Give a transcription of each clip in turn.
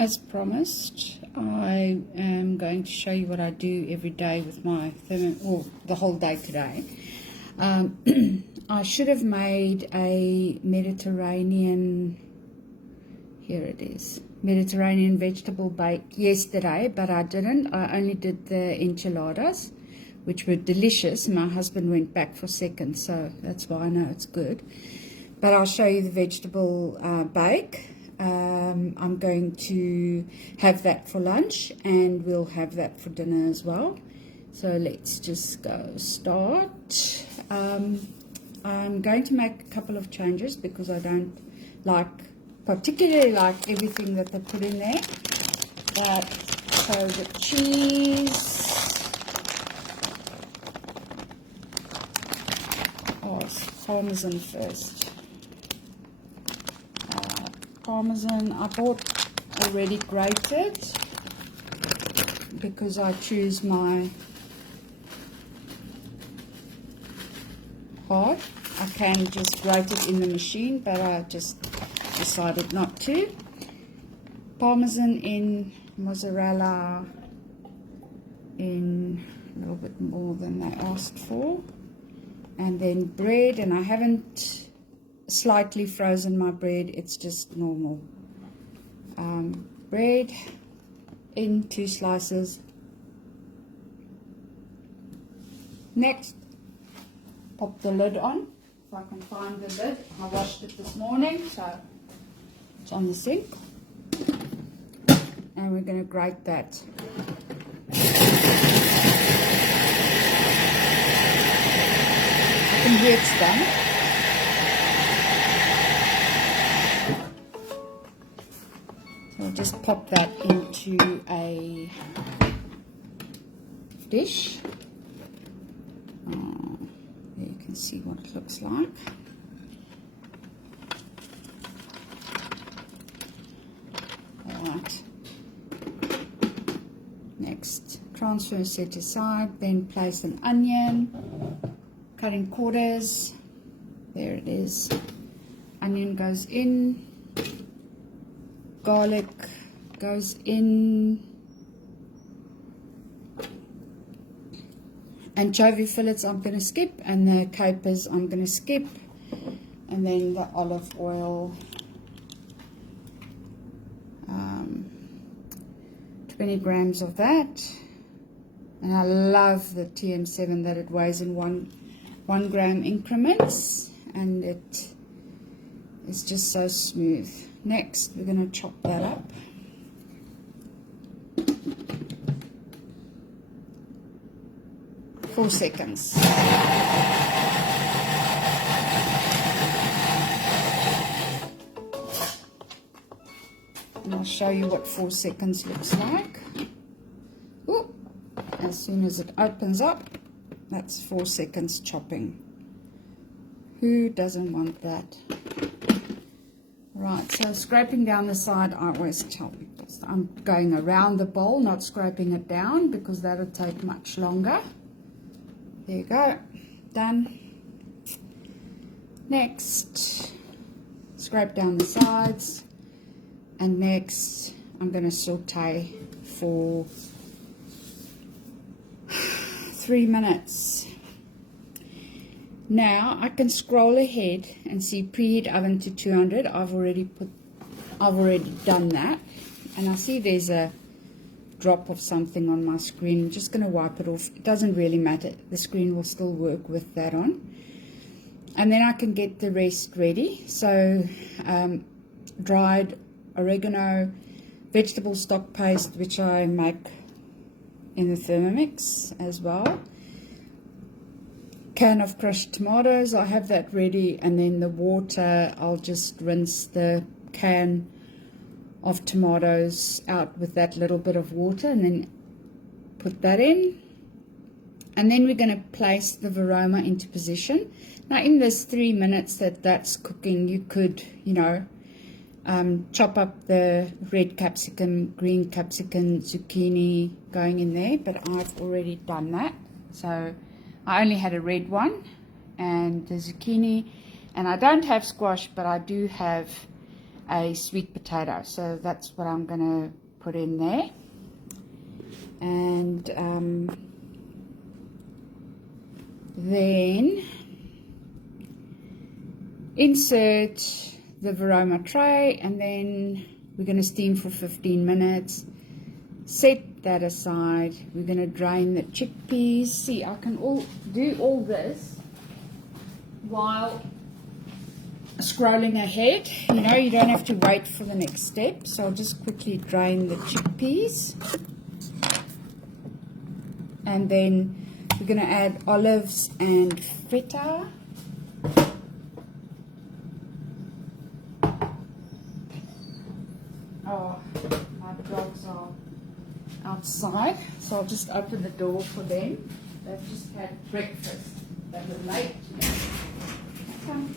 As promised, I am going to show you what I do every day with my or the whole day today. I should have made a Mediterranean, here it is, Mediterranean vegetable bake yesterday, but I didn't. I only did the enchiladas, which were delicious. My husband went back for seconds, so that's why I know it's good. But I'll show you the vegetable bake. I'm going to have that for lunch, and we'll have that for dinner as well. So let's just go start. I'm going to make a couple of changes because I don't particularly like everything that they put in there. But so the cheese, Parmesan first. Parmesan I bought already grated because I choose my hard. I can just grate it in the machine, but I just decided not to. Parmesan in, mozzarella in a little bit more than they asked for, and then bread, and I haven't slightly frozen my bread, it's just normal bread in 2 slices. Next, pop the lid on, if I can find the lid. I washed it this morning, so it's on the sink, and we're going to grate that. I can hear it's done. I'll just pop that into a dish. There you can see what it looks like. Alright. Next, transfer, set aside, then place an onion, cut in quarters. There it is. Onion goes in. Garlic goes in, anchovy fillets I'm going to skip, and the capers I'm going to skip, and then the olive oil, 20 grams of that. And I love the TM7 that it weighs in 1 gram increments, and it is just so smooth. Next, we're going to chop that up. For 4 seconds. And I'll show you what 4 seconds looks like. Ooh, as soon as it opens up, that's 4 seconds chopping. Who doesn't want that? Right, so scraping down the side, I always chop it. I'm going around the bowl, not scraping it down, because that'll take much longer. There you go, done. Next, scrape down the sides, and next I'm going to saute for 3 minutes. Now I can scroll ahead and see preheat oven to 200. I've already done that, and I see there's a drop of something on my screen. I'm just going to wipe it off. It doesn't really matter. The screen will still work with that on. And then I can get the rest ready. So dried oregano, vegetable stock paste, which I make in the Thermomix as well. Can of crushed tomatoes, I have that ready, and then the water, I'll just rinse the can of tomatoes out with that little bit of water, and then put that in. And then we're going to place the varoma into position. Now in this 3 minutes that's cooking, you could, chop up the red capsicum, green capsicum, zucchini going in there, but I've already done that. So I only had a red one and the zucchini, and I don't have squash, but I do have a sweet potato. So that's what I'm going to put in there. And then insert the Varoma tray, and then we're going to steam for 15 minutes. Set that aside. We're going to drain the chickpeas. See, I can do all this while scrolling ahead. You know, you don't have to wait for the next step. So I'll just quickly drain the chickpeas. And then we're going to add olives and feta. Oh, my dogs are outside, so I'll just open the door for them. They've just had breakfast. They were late today. Come.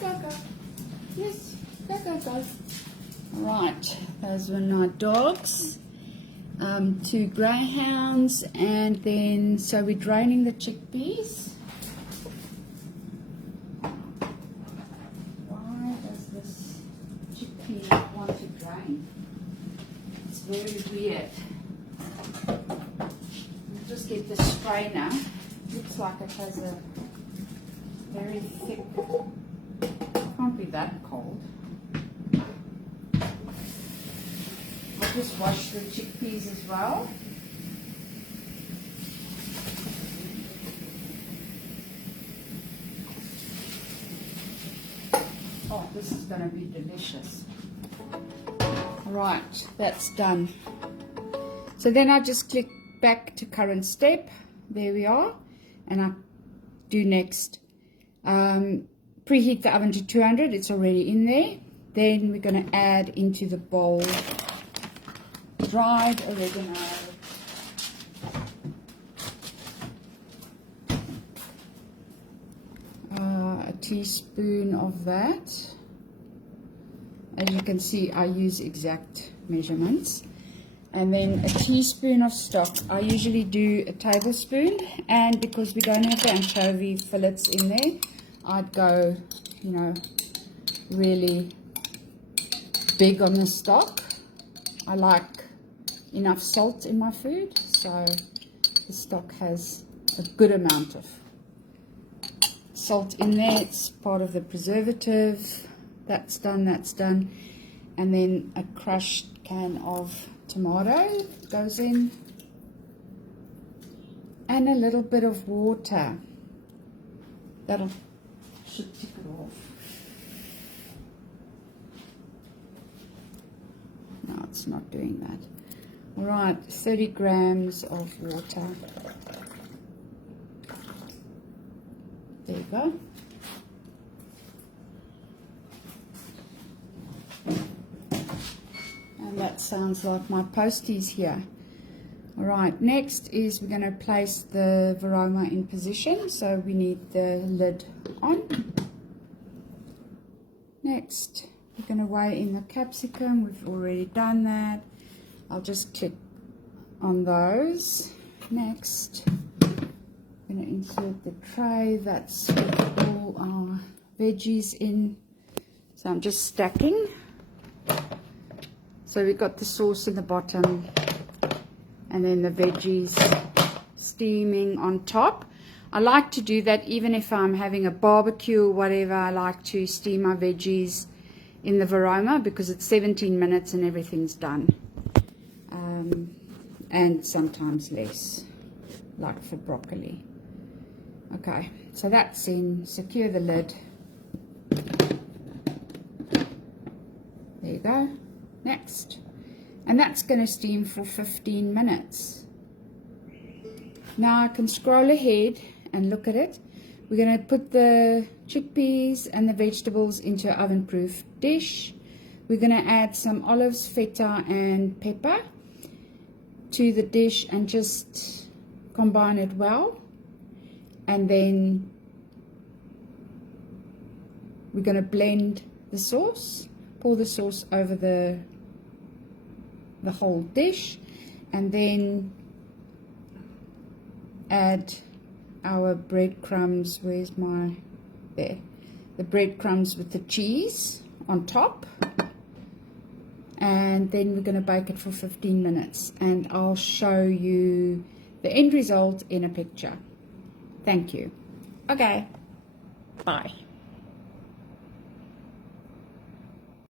Go. Yes, go. Right, those were my dogs. 2 greyhounds, and then so we're draining the chickpeas. Why does this chickpea not want to drain? It's very weird. I'll just get the strainer. Looks like it has a very thick, can't be that cold. I'll just wash the chickpeas as well. Oh, this is going to be delicious. Right, that's done. So then I just click back to current step. There we are. And I do next. Preheat the oven to 200. It's already in there. Then we're going to add into the bowl dried oregano, a teaspoon of that. As you can see, I use exact measurements. And then a teaspoon of stock. I usually do a tablespoon, and because we don't have the anchovy fillets in there, I'd go, you know, really big on the stock. I like enough salt in my food, so the stock has a good amount of salt in there. It's part of the preservative. That's done. And then a crushed can of tomato goes in, and a little bit of water. That'll should tick it off. No, it's not doing that. All right, 30 grams of water. There you go. And that sounds like my posties here. All right, next is we're going to place the Varoma in position. So we need the lid on. Next, we're going to weigh in the capsicum. We've already done that. I'll just click on those. Next, I'm going to insert the tray. That's all our veggies in. So I'm just stacking. So we've got the sauce in the bottom, and then the veggies steaming on top. I like to do that even if I'm having a barbecue or whatever. I like to steam my veggies in the Varoma because it's 17 minutes and everything's done. And sometimes less, like for broccoli. Okay, so that's in. Secure the lid. There you go. Next. And that's going to steam for 15 minutes. Now I can scroll ahead and look at it. We're going to put the chickpeas and the vegetables into an oven-proof dish. We're going to add some olives, feta, and pepper to the dish and just combine it well. And then we're going to blend the sauce, pour the sauce over the whole dish, and then add our breadcrumbs. Where's my, there, the breadcrumbs with the cheese on top. And then we're going to bake it for 15 minutes, and I'll show you the end result in a picture. Thank you. Okay, bye.